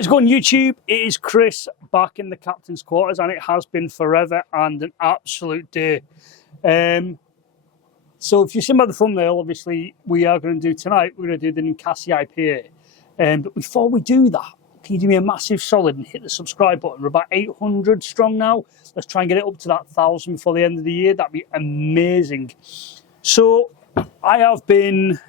What is going on YouTube? It is Chris back in the captain's quarters, and it has been forever and an absolute day. So if you see by the thumbnail, obviously we are going to do tonight, we're going to do the Ninkasi IPA. But before we do that, can you do me a massive solid and hit the subscribe button? We're about 800 strong now. Let's try and get it up to that 1,000 before the end of the year. That'd be amazing. So I have been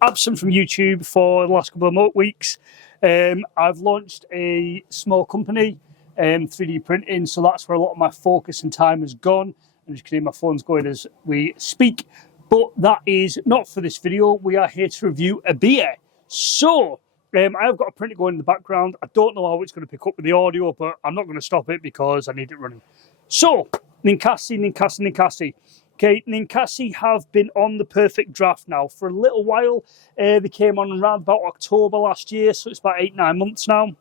absent from YouTube for the last couple of weeks. I've launched a small company, 3D printing, so that's where a lot of my focus and time has gone. And as you can hear, my phone's going as we speak. But that is not for this video. We are here to review a beer. So, I've got a printer going in the background. I don't know how it's going to pick up with the audio, but I'm not going to stop it because I need it running. So, Ninkasi. Okay, Ninkasi have been on the perfect draft now for a little while. They came on around about October last year, so it's about 8-9 months now.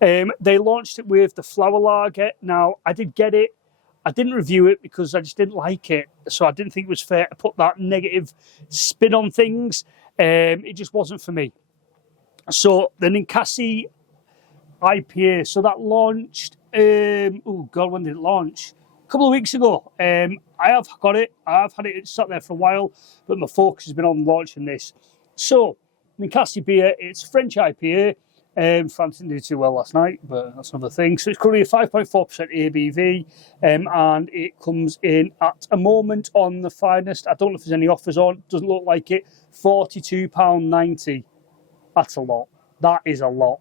They launched it with the flower lager. Now, I did get it. I didn't review it because I just didn't like it. So I didn't think it was fair to put that negative spin on things. It just wasn't for me. So the Ninkasi IPA, so that launched, oh God, when did it launch? A couple of weeks ago. I have got it. I've had it sat there for a while, but my focus has been on launching this. So, Ninkasi beer, it's French IPA. France didn't do too well last night, but that's another thing. So it's currently a 5.4% ABV, and it comes in at a moment on the finest. I don't know if there's any offers on. Doesn't look like it. £42.90. That's a lot. That is a lot.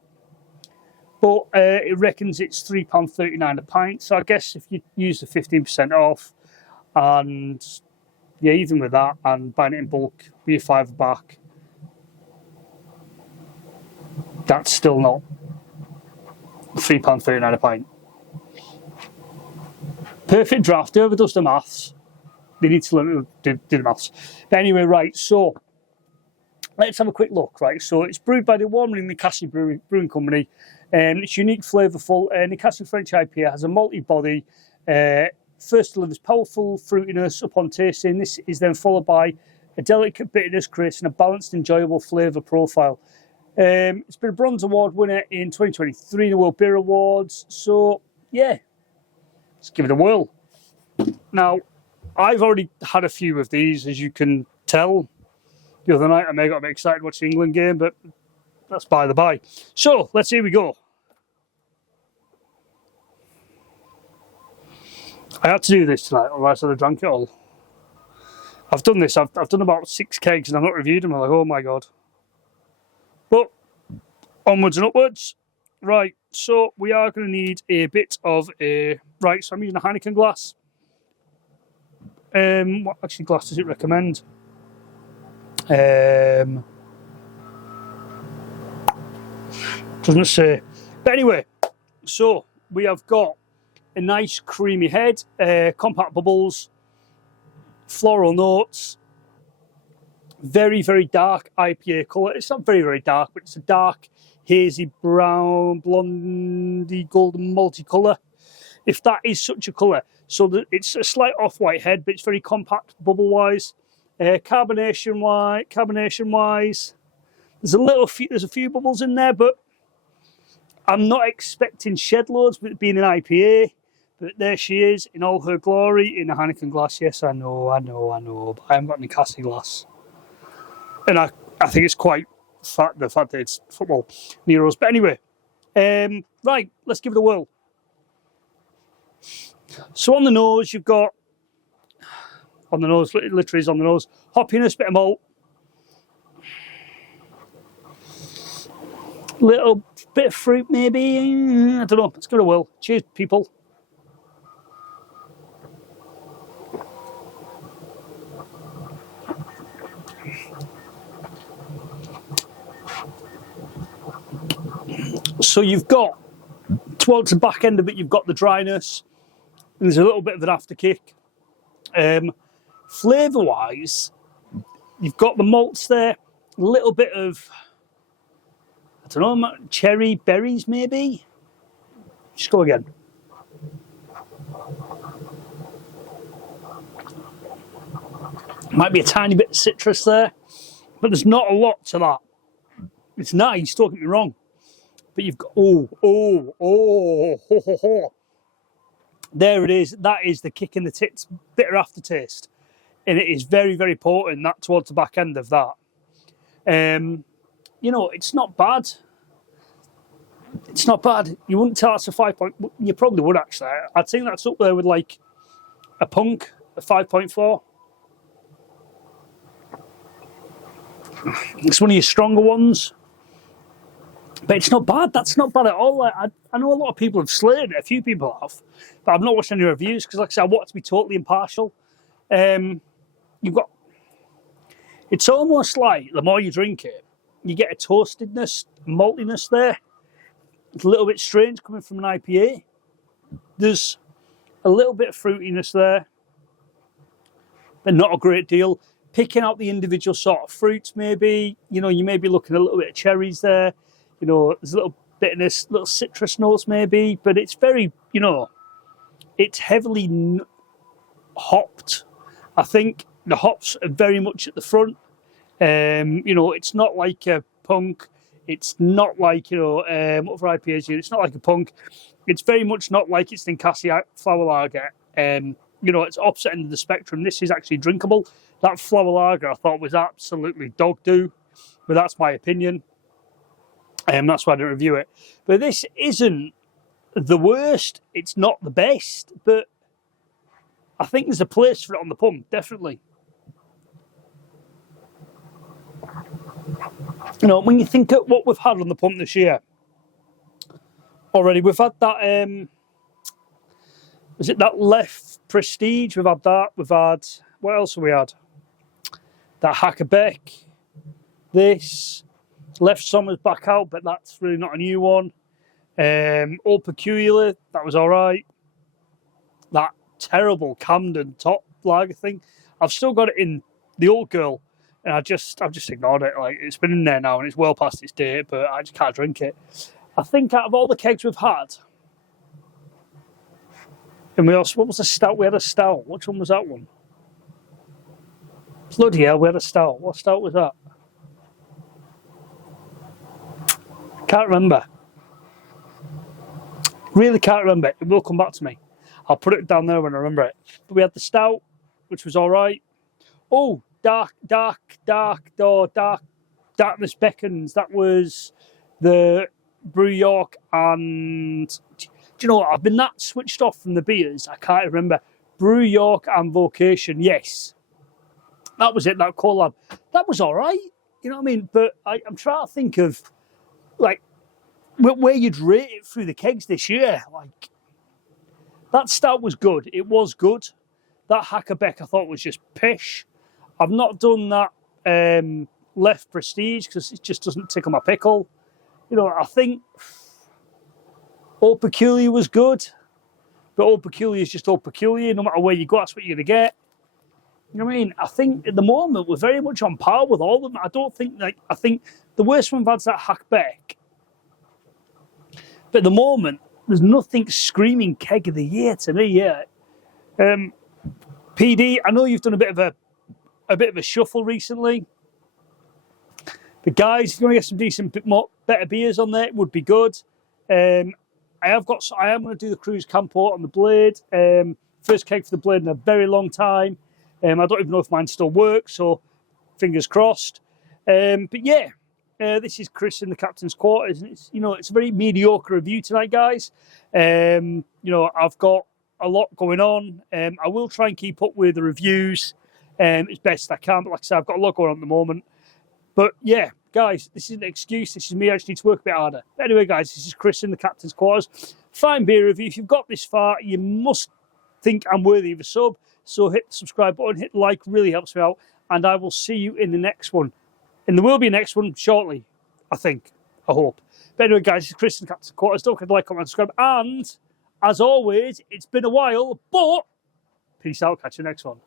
But it reckons it's £3.39 a pint. So I guess if you use the 15% off, and yeah, even with that, and buying it in bulk, be a £5 back. That's still not £3.39 a pint. Perfect draft. Whoever does the maths, they need to learn to do the maths. But anyway, right, so let's have a quick look, right? So it's brewed by the award-winning Ninkasi Brewing Company. It's unique, flavourful. Ninkasi French IPA has a malty body. First delivers powerful fruitiness upon tasting. This is then followed by a delicate bitterness, creating a balanced, enjoyable flavour profile. It's been a Bronze Award winner in 2023, the World Beer Awards. So, yeah, let's give it a whirl. Now, I've already had a few of these, as you can tell. The other night, I may have got a bit excited watching the England game, but that's by the by. So, here we go. I had to do this tonight, otherwise I'd have drank it all. I've done this. I've done about 6 kegs, and I've not reviewed them. I'm like, oh my God. But onwards and upwards. Right, so we are going to need a bit of a... Right, so I'm using a Heineken glass. What actually glass does it recommend? Doesn't say. But anyway, so we have got a nice creamy head, compact bubbles, floral notes, very, very dark IPA colour. It's not very, very dark, but it's a dark, hazy brown, blondie, golden, malty colour. If that is such a colour. So that it's a slight off-white head, but it's very compact bubble-wise. Carbonation-wise, there's a few bubbles in there, but I'm not expecting shed loads with it being an IPA. But there she is in all her glory in a Heineken glass. Yes, I know, but I haven't got any Ninkasi glass. And I think it's quite the fact that it's football near us. But anyway, right, let's give it a whirl. So on the nose, you've got, on the nose, literally is on the nose, hoppiness, bit of malt. Little bit of fruit maybe, I don't know, let's give it a whirl. Cheers, people. So you've got, towards the back end of it, you've got the dryness, and there's a little bit of an afterkick. Flavour-wise, you've got the malts there, a little bit of, I don't know, cherry berries maybe? Just go again. Might be a tiny bit of citrus there, but there's not a lot to that. It's nice, don't get me wrong. But you've got, there it is. That is the kick in the tits, bitter aftertaste. And it is very, very potent, that towards the back end of that. You know, it's not bad. It's not bad. You wouldn't tell that's a 5 point. You probably would, actually. I'd think that's up there with like a Punk, a 5.4. It's one of your stronger ones. But it's not bad. That's not bad at all. I know a lot of people have slated it. A few people have. But I've not watched any reviews because, like I said, I want to be totally impartial. You've got... It's almost like the more you drink it, you get a toastedness, maltiness there. It's a little bit strange coming from an IPA. There's a little bit of fruitiness there, but not a great deal. Picking out the individual sort of fruits, maybe. You know, you may be looking at a little bit of cherries there. You know, there's a little bitterness, little citrus notes maybe, but it's very, you know, it's heavily hopped. I think the hops are very much at the front. You know, it's not like a Punk. It's not like, you know, other IPAs. It's not like a Punk. It's very much not like it's Ninkasi flower lager. You know, it's opposite end of the spectrum. This is actually drinkable. That flower lager I thought was absolutely dog do, but that's my opinion. That's why I didn't review it. But this isn't the worst. It's not the best, but I think there's a place for it on the pump, definitely. You know, when you think of what we've had on the pump this year, already we've had that, was it that Left Prestige? We've had that. We've had, what else have we had? That Hackerbeck. This. Left Sommer's back out, but that's really not a new one. Old Peculiar, that was all right. That terrible Camden top lager thing. I've still got it in the Old Girl, and I've just ignored it. Like, it's been in there now, and it's well past its date, but I just can't drink it. I think out of all the kegs we've had, and we also, what was the stout? We had a stout. Which one was that one? Bloody hell, we had a stout. What stout was that? Can't remember. Really can't remember. It will come back to me. I'll put it down there when I remember it. But we had the stout, which was all right. Oh, Darkness Beckons. That was the Brew York, and do you know what? I've been that switched off from the beers. I can't remember. Brew York and Vocation. Yes, that was it. That collab. That was all right. You know what I mean? But I'm trying to think of like where you'd rate it through the kegs this year. Like, that stout was good. It was good. That Hackerbeck I thought was just pish. I've not done that Left Prestige because it just doesn't tickle my pickle. You know, I think Old Peculiar was good, but Old Peculiar is just Old Peculiar. No matter where you go, that's what you're going to get. You know what I mean? I think at the moment we're very much on par with all of them. I don't think, like, I think the worst one I've had is that Hackbeck. But at the moment, there's nothing screaming keg of the year to me yet. PD, I know you've done a bit of a shuffle recently. But guys, if you want to get some decent, better beers on there, it would be good. I am going to do the Cruise Campo on the Blade. First keg for the Blade in a very long time. I don't even know if mine still works, so fingers crossed. But yeah, this is Chris in the Captain's Quarters. And it's a very mediocre review tonight, guys. I've got a lot going on. I will try and keep up with the reviews as best I can. But like I said, I've got a lot going on at the moment. But yeah, guys, this is an excuse. This is me. I just need to work a bit harder. But anyway, guys, this is Chris in the Captain's Quarters. Fine beer review. If you've got this far, you must think I'm worthy of a sub. So hit the subscribe button, hit like, really helps me out. And I will see you in the next one. And there will be a next one shortly, I think. I hope. But anyway, guys, this is Chris in the Captain's Quarters. Don't forget to like, comment, subscribe. And as always, it's been a while, but peace out. Catch you next one.